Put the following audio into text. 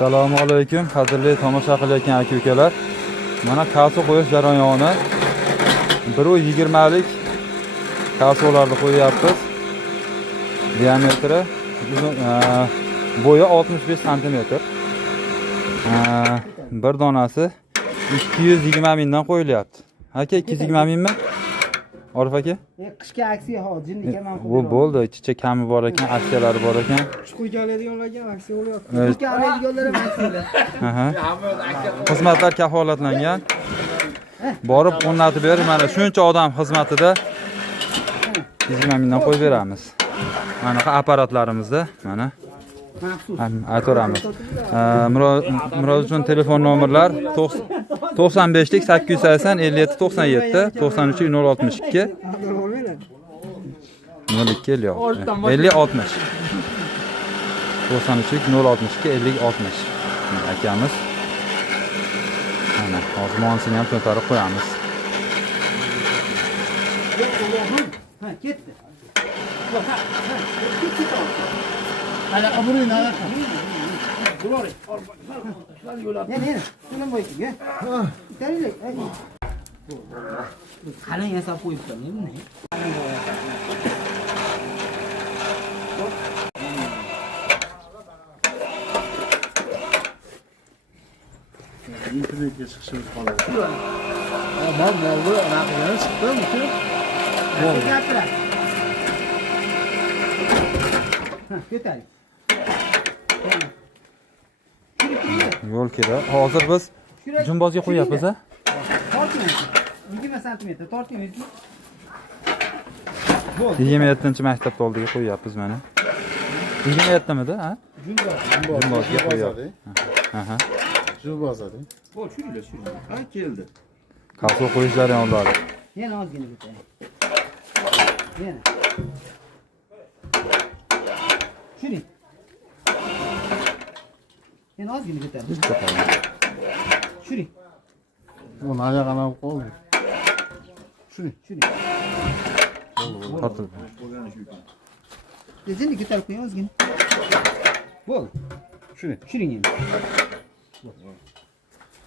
Assalomu alaykum, qadrli tomosha qilayotgan aka-ukalar. Mana kaso qo'yish jarayoni 1.20 lik kasolarni qo'yapmiz. Diametri bo'yi 65 cm. Bir donasi 220 mingdan qo'yilyapti. Aka 220 mingmi? Orif aka? Qishki aksiya hozir ekan. Bu bo'ldi, ichcha kami bor ekan, aksiyalari bor ekan. Qish qo'yganlarga aksiya bo'lyapti. Qishki oladiganlar ham aksiyalar. Aha. Xizmatlar kafolatlangan. Borib o'rnatib bering, mana shuncha odam xizmatida 220 mingdan qo'yib beramiz. Mana apparatlarimizda, mana aytaveramiz. Murojaat uchun telefon nomerlar 95 lik 880 57 97 93 062 02 50 60 93 062 50 60 akamiz. Mana hozir monsini ham ko'tarib qo'yamiz. Ha, ketdi. Ana qabrini nara qil. Bo'lari. Ne. Nima bo'ydi? Ha. Tayinlik. Qalin yasab qo'yibdi, nima? İnternetga chiqishimiz qoladi. Bu anaqa chiqdimi? Gapira. Ha, ko'taring. Yo'l kira. Hozir biz jumbozga qo'yapmiz, a? Torting. 20 cm torting. 27-maktabda oldiga qo'yapmiz mana. 27-mida, ha? Jumbozga qo'yapmiz. Aha. Jumbozadi. Bo'l, shurilar. Ha, keldi. Kaso qo'yish jarayonlari. Yana ozgina ko'taring. Yana. Shuning. Yana ozgina ko'taring. Shuning. Bu nayag'ana qoldi. Shuning. Tortildi. Tezini ko'tarib qo'ying ozgina. Bo'l. Shuni. Shuning endi.